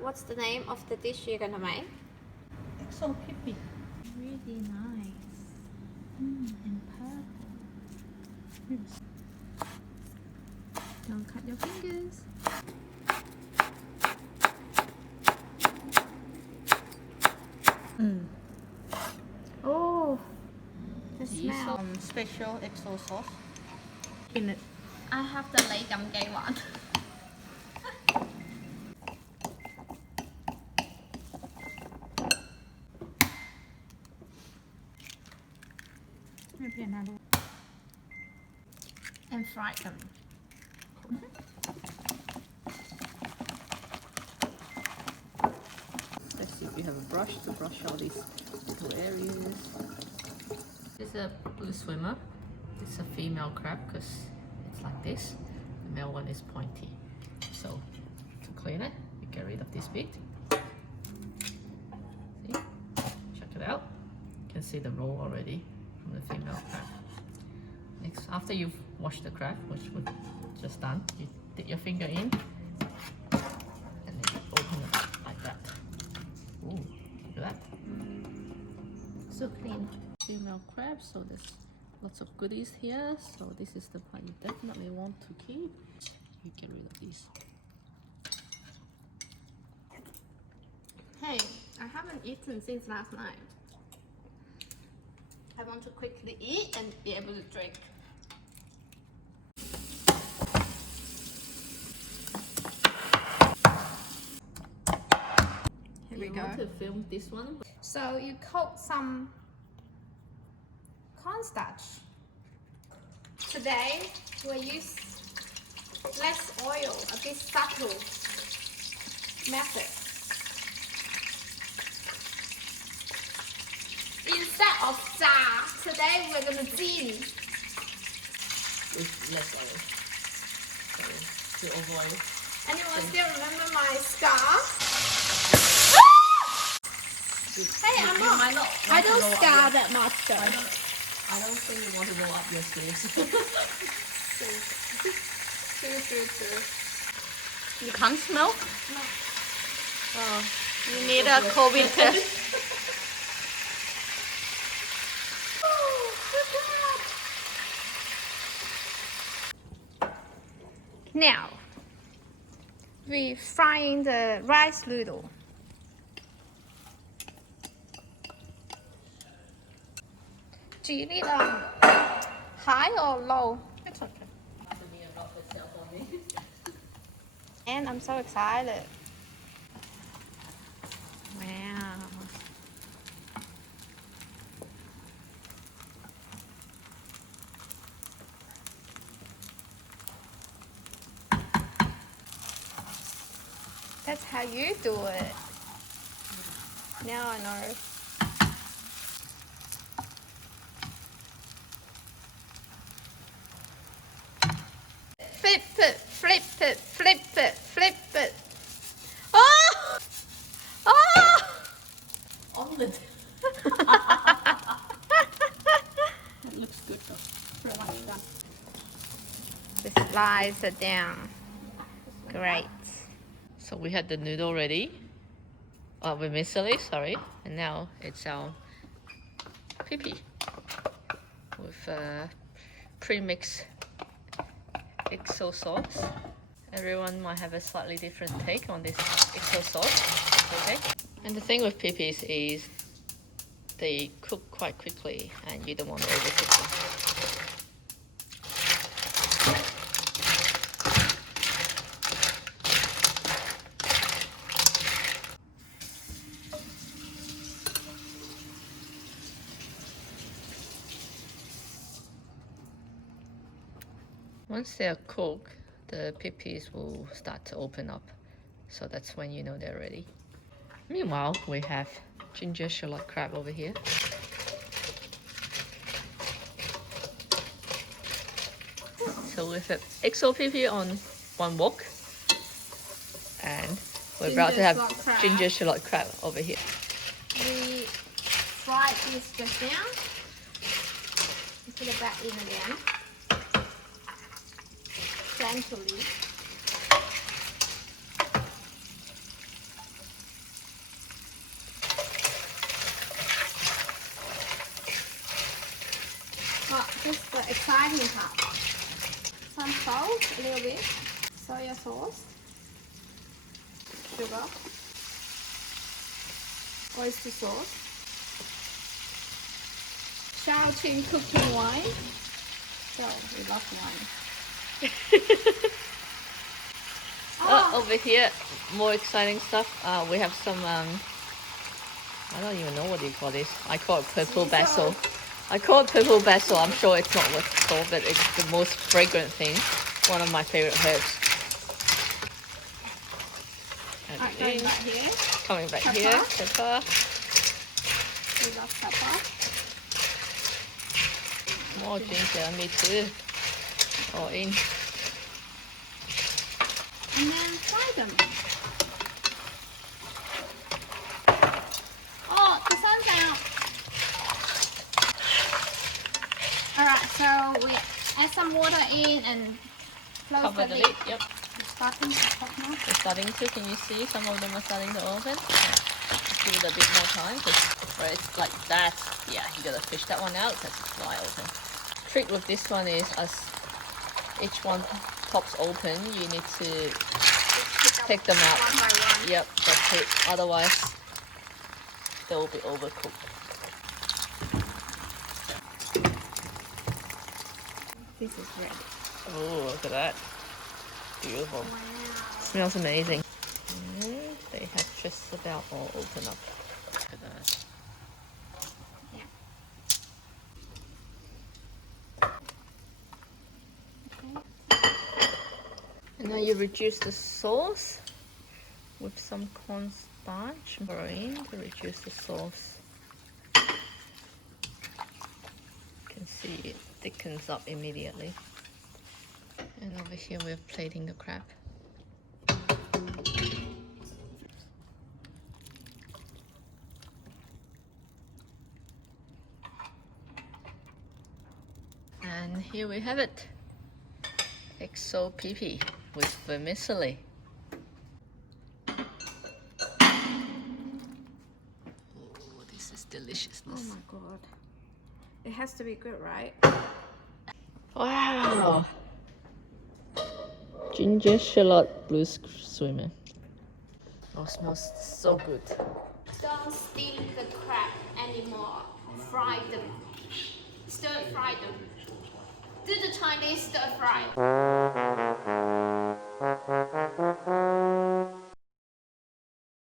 what's the name of the dish you're gonna make? XO Pipi. Really nice. And purple. Don't cut your fingers. Oh, the smell. Some special XO sauce In it. I have the lấy chấm cay one. And fry them. Let's see if we have a brush to brush all these little areas. This is a blue swimmer. It's a female crab because it's like this. The male one is pointy. So to clean it, you get rid of this bit. See? Check it out. You can see the roll already from the female crab. Next, after you've washed the crab, which we've just done, you dip your finger in and then you open it up like that. Ooh, look at that. So clean. Female crab, so there's lots of goodies here. So this is the part you definitely want to keep. You get rid of these. Hey, I haven't eaten since last night. I want to quickly eat and be able to drink. Here we go. Want to film this one? So you coat some cornstarch. Today we'll use less oil, a bit subtle method. Instead of 炸, today we're gonna 煎. With less oil. So to avoid. Anyone still remember my scar? Hey, I don't scar that much though. I don't think you want to roll up your sleeves. True. You can't smell? No. Oh, You need a COVID test. Now, we frying the rice noodle. Do you need high or low? it's okay. And I'm so excited. Wow. That's how you do it. Now I know. Flip it, flip it, flip it, flip it. Oh! Oh! Omelette. That looks good though. Pretty much done. The slides are down. Great. So we had the noodle ready. With miscellany, sorry. And now it's our Pipi with pre-mixed XO sauce. Everyone might have a slightly different take on this XO sauce. Okay. And the thing with Pipis is they cook quite quickly and you don't want to overcook them. Once they are cooked, the pipis will start to open up. So that's when you know they're ready. Meanwhile, we have ginger shallot crab over here. So with the XO Pipi on one wok, and we're about to have ginger shallot crab over here. We fried this just now. Put it back in again. Gently. exciting part. Some salt, a little bit, soya sauce, sugar, oyster sauce, Shallot cooking wine. So we love wine. Over here, more exciting stuff. We have some, I don't even know what you call this. I call it purple basil. I call it purple basil. I'm sure it's not what's called, but it's the most fragrant thing. One of my favorite herbs. Alright, going back here. Coming back Pepper. here. Pepper. We love pepper. More ginger. Me too. All in. And then fry them. Oh, the sun's out. Alright, so we add some water in and close Cover the the lid. lid. Yep. It's starting to pop now. They're starting to. Can you see? Some of them are starting to open. Yeah. Give it a bit more time because where it's like that, yeah, you gotta fish that one out. That's fly open. Trick with this one is as each one pops open, you need to take them out. One by one. Yep, that's it. Otherwise, they will be overcooked. This is ready. Oh, look at that. Beautiful. Wow. Smells amazing. They have just about all open up. Look at that. Yeah. And now you reduce the sauce with some cornstarch. Pour in to reduce the sauce. You can see it thickens up immediately. And over here we're plating the crab. And here we have it. XO Pipi with vermicelli. Oh, this is deliciousness. Oh my god. It has to be good, right? Wow! Ginger shallot blue swimmer. Oh, smells so good. Don't steam the crab anymore. Fry them. Stir fry them. Do the Chinese stir fry.